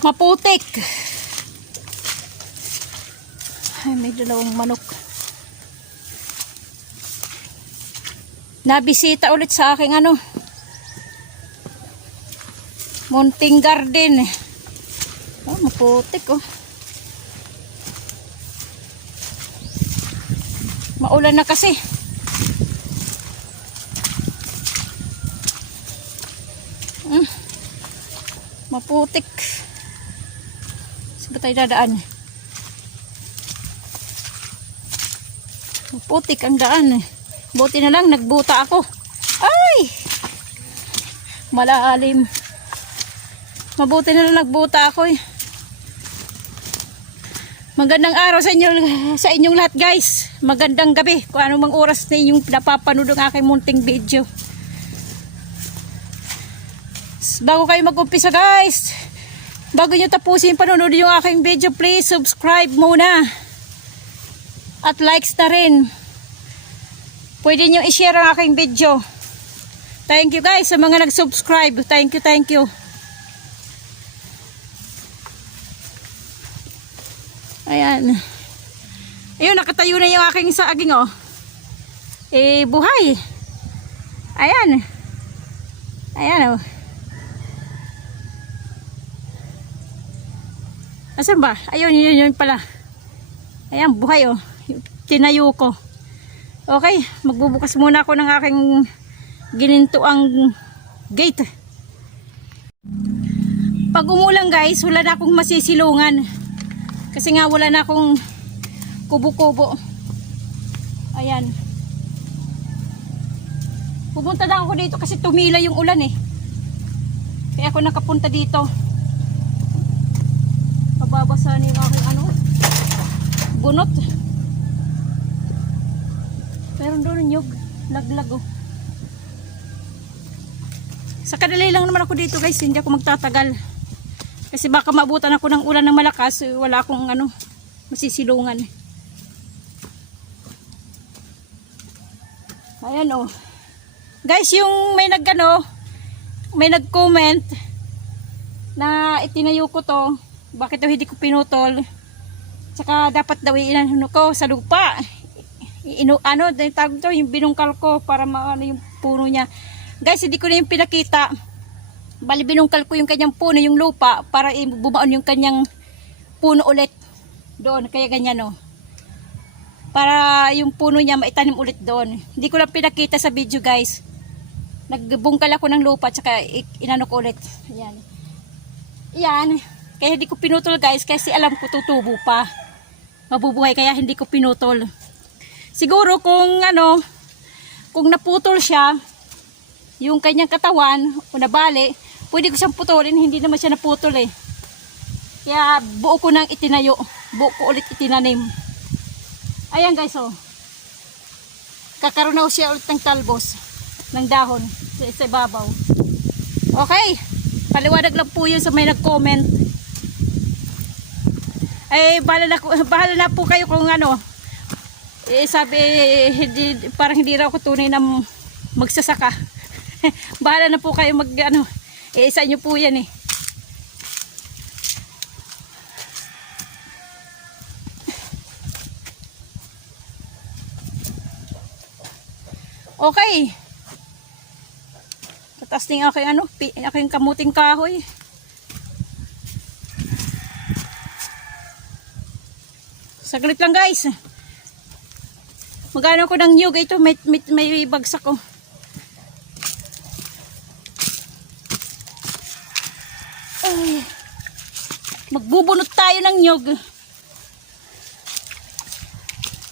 Maputik. Ay, may dalawang manok. Nabisita ulit sa aking ano. Munting garden. Oh, maputik oh. Maulan na kasi. Mm. Maputik. Ba tayo dadaan? Maputik ang daan eh. Buti na lang, nagbuta ako. Ay! Malalim. Mabuti na lang nagbuta ako eh. Magandang araw sa inyo sa inyong lahat guys. Magandang gabi kung ano mang oras na inyong napapanood ang aking munting video. Bago kayo mag-umpisa guys, bago nyo tapusin panonood yung aking video, please subscribe muna. At likes na rin. Pwede nyo i-share ang aking video. Thank you guys sa mga nag-subscribe. Thank you, thank you. Ayan. Ayun, nakatayo na yung aking saging, oh. Eh, buhay. Ayan. Ayan, oh. Asan ba? Ayun, yun, yun pala. Ayan, buhay, oh. Tinayo ko. Okay, magbubukas muna ako ng aking ginintuang gate. Pag umulan guys, wala na akong masisilungan. Kasi nga wala na akong kubo-kubo. Ayan. Pupunta na ako dito kasi tumila yung ulan eh. Kaya ako nakapunta dito. Pababasa na yung aking ano. Bunot. Meron doon nyug. Laglag oh. Sa kadali lang naman ako dito guys. Hindi ako magtatagal. Kasi baka mabutan ako ng ulan ng malakas, eh, wala akong ano, masisilungan. Ayan oh. Guys, yung may nagano, may nag-comment na itinayo ko to, bakit daw hindi ko pinutol? Tsaka dapat daw inano ko sa lupa. Ino, ano, tawag to, yung binungkal ko para maano yung puno niya. Guys, hindi ko na yung pinakita bali binungkal ko yung kanyang puno, yung lupa, para bumaon yung kanyang puno ulit doon. Kaya ganyan no. Para yung puno niya maitanim ulit doon. Hindi ko lang pinakita sa video guys. Nagbungkal ako ng lupa tsaka inano ko ulit. Ayan. Yan. Kaya hindi ko pinutol guys kasi alam ko tutubo pa. Mabubuhay kaya hindi ko pinutol. Siguro kung ano, kung naputol siya, yung kanyang katawan o nabali, pwede ko siyang putulin, hindi naman siya naputol eh. Kaya buo ko nang itinayo, buo ko ulit itinanim. Ayan guys oh. Kakaroon na siya ulit ng talbos ng dahon sa, sa ibabaw. Okay, paliwanag lang po yun sa may nag-comment. Ay, bahala na, ko- bahala na po kayo kung ano. Eh, sabi, eh, hindi, parang hindi raw ako tunay na magsasaka. bahala na po kayo mag, ano, eh, isa nyo po yan eh. Okay. Tatas ng aking ano, aking kamuting kahoy. Saglit lang guys. Magano ko ng nyug ito, may, may, may bagsak ko. Ay, magbubunot tayo ng nyug.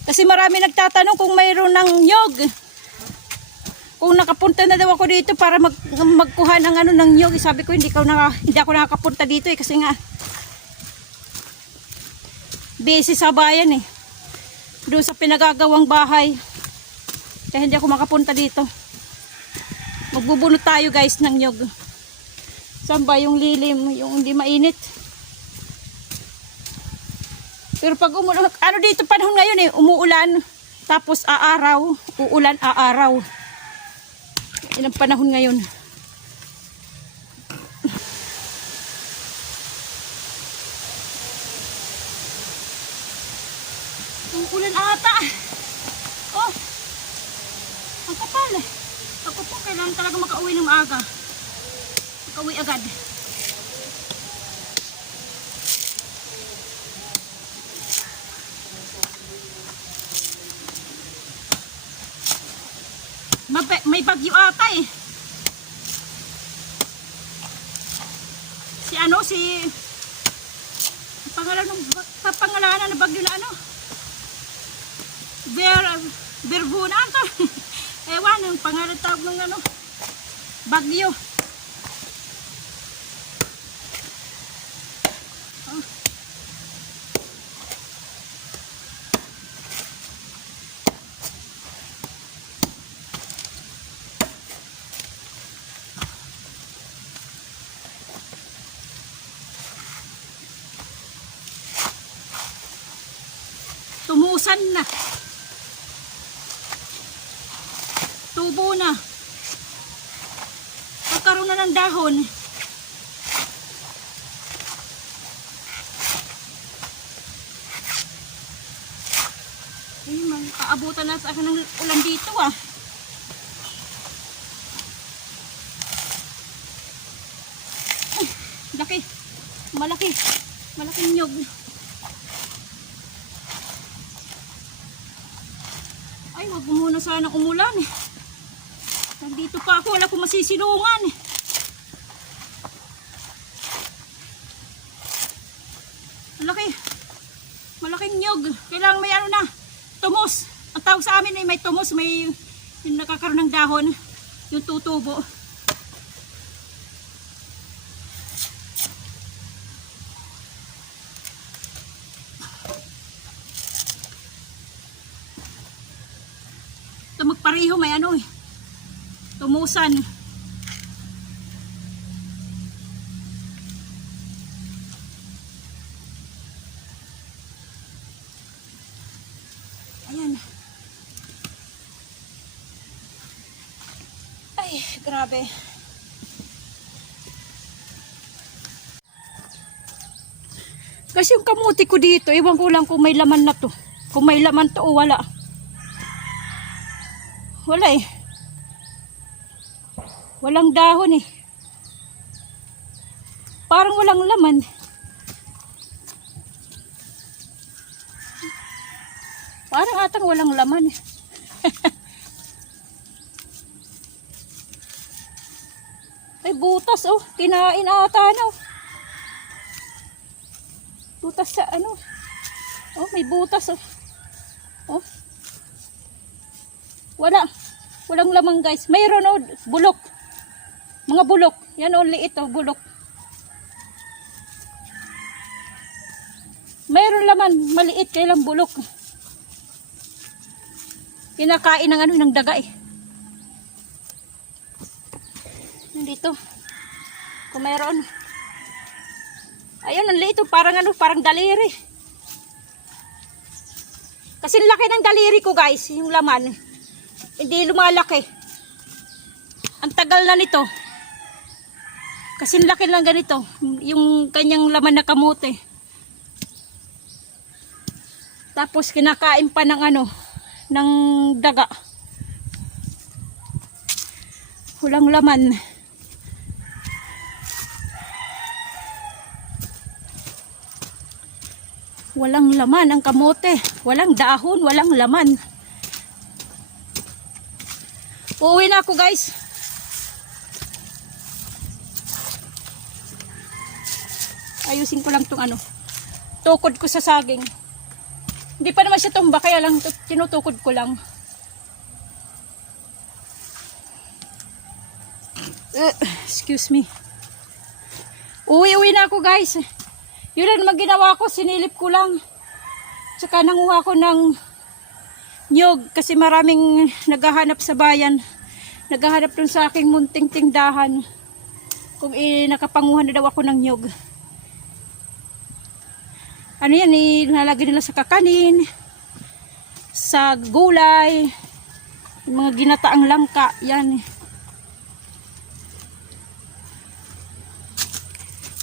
Kasi marami nagtatanong kung mayroon ng nyog. Kung nakapunta na daw ako dito para mag, magkuha ng ano ng nyog. Eh, Sabi ko hindi, ko na, hindi ako nakakapunta dito eh kasi nga busy sa bayan eh. Doon sa pinagagawang bahay. Kaya hindi ako makapunta dito. Magbubunot tayo guys ng nyog. Saan ba yung lilim, yung hindi mainit? Pero pag umulan, ano dito panahon ngayon eh, umuulan, tapos aaraw, uulan, aaraw. Yan ang panahon ngayon. Ang ulan ata. Oh. Ang kapal. Ako po kailangan talaga makauwi ng maaga. Makauwi agad. Mabe- may bagyo ata eh. Si ano, si... ang Pangalan ng pangalanan na bagyo na ano? Ber... Berbuna ata. Ewan, ang pangalan tawag ng ano? Bagyo. Oh. Tumusan na. Tubo na. Pagkaroon na ng dahon. Ay, man, kaabutan na sa akin ng ulan dito ah. Ay, laki. Malaki. Malaking nyog. Ay, wag muna sana umulan eh. Nandito pa ako, wala akong masisilungan. Malaki. Malaking nyog. Kailangan may ano na, tumos. Ang tawag sa amin ay may tumos, may yung nakakaroon ng dahon. Yung tutubo. Ito magpareho may ano eh. Tumusan. Ayan. Ay, grabe. Kasi yung kamuti ko dito, iwan ko lang kung may laman na to. Kung may laman to o wala. Wala eh. Walang dahon eh. Parang walang laman. Parang atang walang laman eh. Ay butas oh. Kinain ata na oh. Butas sa ano. Oh, may butas oh. Oh. Wala. Walang lamang guys. Mayroon oh, bulok. Mga bulok. Yan only ito, bulok. Mayroon laman, maliit kailang bulok. Kinakain ng ano, ng daga eh. Nandito. Kung mayroon. Ayun, ang liit oh, parang ano, parang daliri. Kasi laki ng daliri ko guys, yung laman. Hindi lumalaki. Ang tagal na nito. Kasi laki lang ganito. Yung kanyang laman na kamote. Tapos kinakain pa ng ano, ng daga. Walang laman. Walang laman ang kamote. Walang dahon, walang laman. Uuwi na ako guys. Ayusin ko lang tong ano. Tukod ko sa saging. Hindi pa naman siya tumba kaya lang tu- tinutukod ko lang. Uh, excuse me. Uwi-uwi na ako guys. Yun lang naman ginawa ko, sinilip ko lang. Tsaka nanguha ko ng nyog kasi maraming naghahanap sa bayan. Naghahanap dun sa aking munting tindahan. Kung eh, nakapanguhan na daw ako ng nyog. Ano yan, nilalagay nila sa kakanin, sa gulay, mga ginataang langka, yan.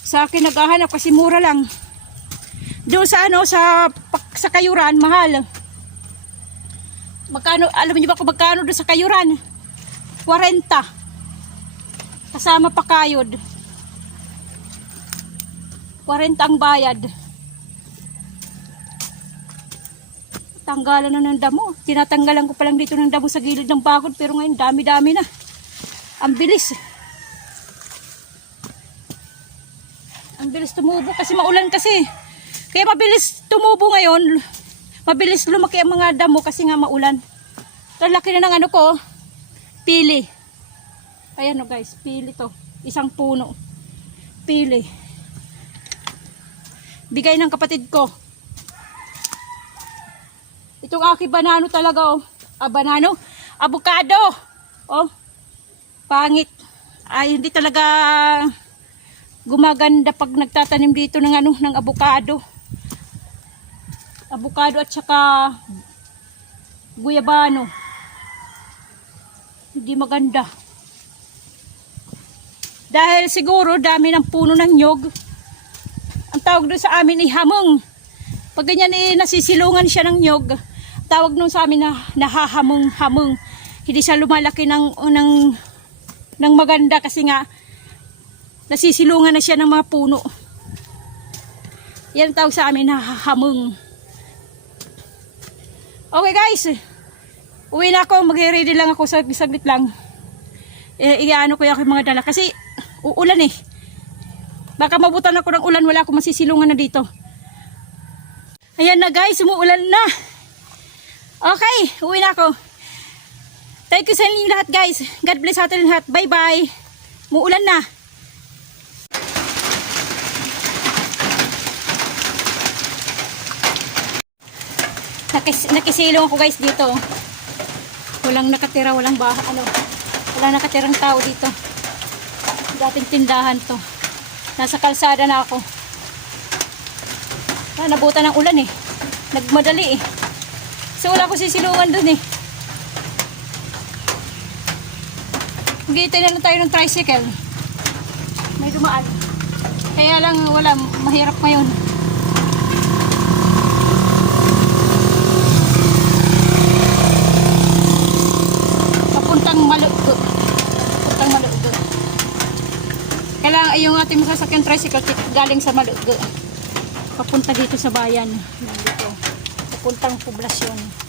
Sa akin naghahanap kasi mura lang. Doon sa ano, sa, sa kayuran, mahal. Magkano, alam niyo ba kung magkano doon sa kayuran? 40. Kasama pa kayod. 40 ang bayad. Tanggalan na ng damo. Tinatanggalan ko pa lang dito ng damo sa gilid ng bagod pero ngayon dami-dami na. Ang bilis. Ang bilis tumubo kasi maulan kasi. Kaya mabilis tumubo ngayon. Mabilis lumaki ang mga damo kasi nga maulan. Ito laki na ng ano ko. Pili. Ayan o guys, pili to. Isang puno. Pili. Bigay ng kapatid ko. Itong aking banano talaga oh. Ah, banano? Avocado. Oh. Pangit. Ay, hindi talaga gumaganda pag nagtatanim dito ng ano, ng avocado. Avocado at saka guyabano. Hindi maganda. Dahil siguro dami ng puno ng nyog. Ang tawag doon sa amin ay hamong. Pag ganyan eh, nasisilungan siya ng nyog, tawag nun sa amin na nahahamong-hamong. Hindi siya lumalaki ng, ng, ng maganda kasi nga nasisilungan na siya ng mga puno. Yan tawag sa amin nahahamong. Okay guys, uwi na ako, mag-ready lang ako, sag saglit lang. Eh, iyaano ko yung aking mga dala kasi uulan eh. Baka mabutan ako ng ulan, wala akong masisilungan na dito. Ayan na guys, umuulan na. Okay, uwi na ako. Thank you sa inyo lahat guys. God bless atin lahat. Bye bye. Muulan na. Nakis nakisilong ako guys dito. Walang nakatira, walang baha, ano. Walang nakatirang tao dito. Dating tindahan to. Nasa kalsada na ako. Ah, nabutan ng ulan eh. Nagmadali eh. So wala ko sisilungan dun eh. Gitay na lang tayo ng tricycle. May dumaan. Kaya lang wala, mahirap ngayon. Papuntang Malugo. Papuntang Malugo. Kailangan yung ating masasakyan tricycle galing sa Malugo. Papunta dito sa bayan. Dito. Papuntang poblasyon.